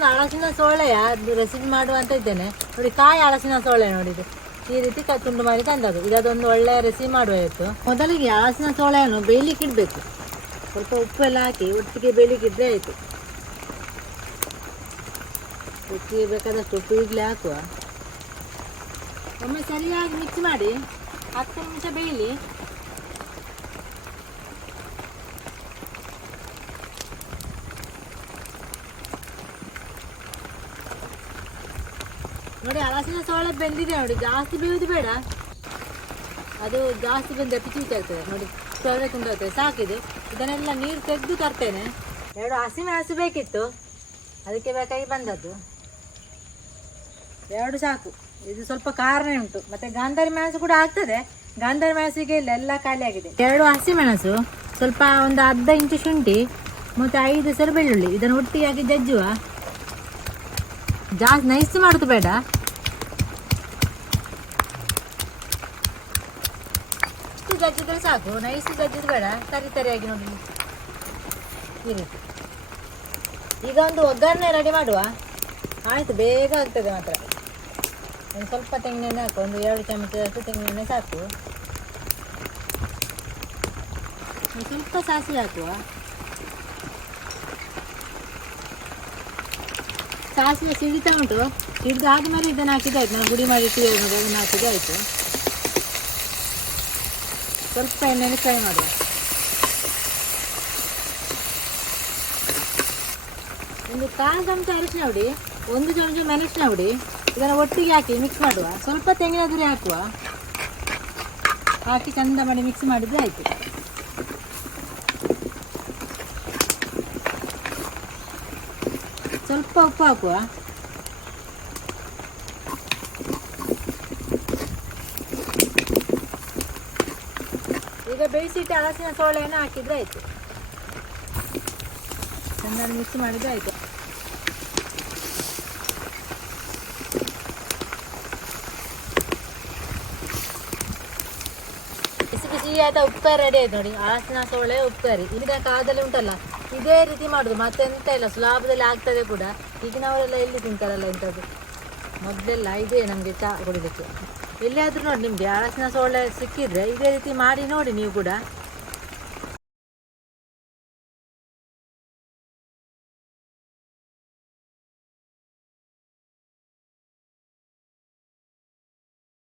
ಇವತ್ತು ಹಳಸಿನ ಸೊಳ್ಳೆಯ ರೆಸಿಪಿ ಮಾಡುವಂತ ಇದ್ದೇನೆ. ನೋಡಿ, ಕಾಯಿ ಹಳಸಿನ ಸೋಳೆ ನೋಡಿ ಈ ರೀತಿ ತುಂಡು ಮಾಡಿ ತಂದದ್ದು. ಇದೊಂದು ಒಳ್ಳೆ ರೆಸಿಪಿ ಮಾಡುವ ಇವತ್ತು ಮೊದಲಿಗೆ ಹಳಸಿನ ಸೋಳೆಯನ್ನು ಬೇಯಲಿಕ್ಕೆ ಇಡಬೇಕು. ಸ್ವಲ್ಪ ಉಪ್ಪು ಎಲ್ಲ ಹಾಕಿ ಒಟ್ಟಿಗೆ ಬೇಯಲಿಕ್ಕೆ ಇದ್ರೆ ಆಯಿತು. ಒಟ್ಟಿಗೆ ಬೇಕಾದಷ್ಟು ಉಪ್ಪು ಈಗಲೇ ಹಾಕುವ. ಒಮ್ಮೆ ಸರಿಯಾಗಿ ಮಿಕ್ಸ್ ಮಾಡಿ ಹತ್ತು ನಿಮಿಷ ಬೇಯಲಿ. ನೋಡಿ ಹಲಸಿನ ಸೋಳೆ ಬೆಂದಿದೆ ನೋಡಿ, ಜಾಸ್ತಿ ಬೀಳುದು ಬೇಡ. ಅದು ಜಾಸ್ತಿ ಬೆಂದ ಪಿಚಿ ಆಗ್ತದೆ, ನೋಡಿ ಸೋಳೆ ಕುಂಡೋಗ್ತದೆ ಸಾಕಿದೆ. ಇದನ್ನೆಲ್ಲ ನೀರು ತೆಗೆದು ತರ್ತೇನೆ. ಎರಡು ಹಸಿಮೆಣಸು ಬೇಕಿತ್ತು, ಅದಕ್ಕೆ ಬೇಕಾಗಿ ಬಂದದ್ದು. ಎರಡು ಸಾಕು, ಇದು ಸ್ವಲ್ಪ ಕಾರಣ ಉಂಟು. ಮತ್ತೆ ಗಾಂಧಾರಿ ಮೆಣಸು ಕೂಡ ಆಗ್ತದೆ, ಗಾಂಧಾರಿ ಮೆಣಸಿಗೆ ಇಲ್ಲ ಎಲ್ಲ ಖಾಲಿ ಆಗಿದೆ. ಎರಡು ಹಸಿಮೆಣಸು ಸ್ವಲ್ಪ ಒಂದು ಅರ್ಧ ಇಂಚು ಶುಂಠಿ, ಮತ್ತೆ ಐದು ಸರಿ ಬೆಳ್ಳುಳ್ಳಿ ಇದನ್ನು ಒಟ್ಟಿಗೆ ಹಾಕಿ ಜಜ್ಜುವ. ಜಾಸ್ತಿ ನೈಸ್ ಮಾಡುದು ಬೇಡ. ಇಷ್ಟು ಜಜ್ಜಿದ್ರೆ ಸಾಕು, ನೈಸ್ ಜಜ್ಜಿದ್ ಬೇಡ, ತರಿ ತರಿಯಾಗಿ ನೋಡಿ. ಈಗ ಒಂದು ಒಗ್ಗರಣೆ ರೆಡಿ ಮಾಡುವ. ಆಯ್ತು, ಬೇಗ ಆಗ್ತದೆ ಮಾತ್ರ. ಒಂದು ಸ್ವಲ್ಪ ತೆಂಗಿನೆಣ್ಣೆ ಹಾಕು, ಒಂದು ಎರಡು ಚಮಚದಷ್ಟು ತೆಂಗಿನೆಣ್ಣೆ ಸಾಕು. ಸ್ವಲ್ಪ ಸಾಸಿವೆ ಹಾಕುವ. ಸಾಸಿವೆ ಸಿಡಿತಾ ಉಂಟು. ಸಿಡಿದು ಆದಮೇಲೆ ಇದನ್ನು ಹಾಕಿದ್ದಾಯ್ತು ನಾನು ಗುಡಿ ಮಾಡಿ ಇಟ್ಟಿದ್ದೇವೆ ಅದನ್ನು ಸ್ವಲ್ಪ ಎಣ್ಣೆಯಲ್ಲಿ ಫ್ರೈ ಮಾಡಿ. ಒಂದು ಕಾಲು ಚಮಚ ಅರಿಶಿನ ಹುಡಿ, ಒಂದು ಚಮಚ ಮೆಣಸಿನ ಹುಡಿ, ಇದನ್ನು ಒಟ್ಟಿಗೆ ಹಾಕಿ ಮಿಕ್ಸ್ ಮಾಡುವ. ಸ್ವಲ್ಪ ತೆಂಗಿನ ಹಾಕುವ. ಹಾಕಿ ಚಂದ ಮಾಡಿ ಮಿಕ್ಸ್ ಮಾಡಿದ್ರೆ ಆಯಿತು. ಸ್ವಲ್ಪ ಉಪ್ಪು ಹಾಕುವ. ಈಗ ಬೇಯಿಸಿಟ್ಟು ಹಲಸಿನ ಸೋಳೆಯನ್ನು ಹಾಕಿದ್ರೆ ಆಯ್ತು. ಚೆನ್ನಾಗಿ ಮಿಕ್ಸ್ ಮಾಡಿದ್ರೆ ಆಯ್ತು. ಬಿಸಿ ಬಿಸಿ ಆದ ಉಪ್ಪು ರೆಡಿ ಆಯ್ತು ನೋಡಿ. ಹಲಸಿನ ಸೋಳೆ ಉಪ್ಪುಕರಿ ಇಲ್ಲಿನ ಕಾದಲ್ಲಿ ಉಂಟಲ್ಲ, ಇದೇ ರೀತಿ ಮಾಡುದು. ಮತ್ತೆ ಎಂತ ಇಲ್ಲ, ಸುಲಭದಲ್ಲಿ ಆಗ್ತದೆ ಕೂಡ. ಈಗಿನವರೆಲ್ಲ ಎಲ್ಲಿ ತಿಂತಾರಲ್ಲ ಇಂಥದ್ದು? ಮೊದಲೆಲ್ಲ ಇದೇ ನಮಗೆ ಚಾ ಕುಡಿಲಿಕ್ಕೆ. ಎಲ್ಲಿಯಾದ್ರೂ ನೋಡಿ ನಿಮ್ಗೆ ಹಲಸಿನ ಸೋಳೆ ಸಿಕ್ಕಿದ್ರೆ ಇದೇ ರೀತಿ ಮಾಡಿ ನೋಡಿ ನೀವು ಕೂಡ.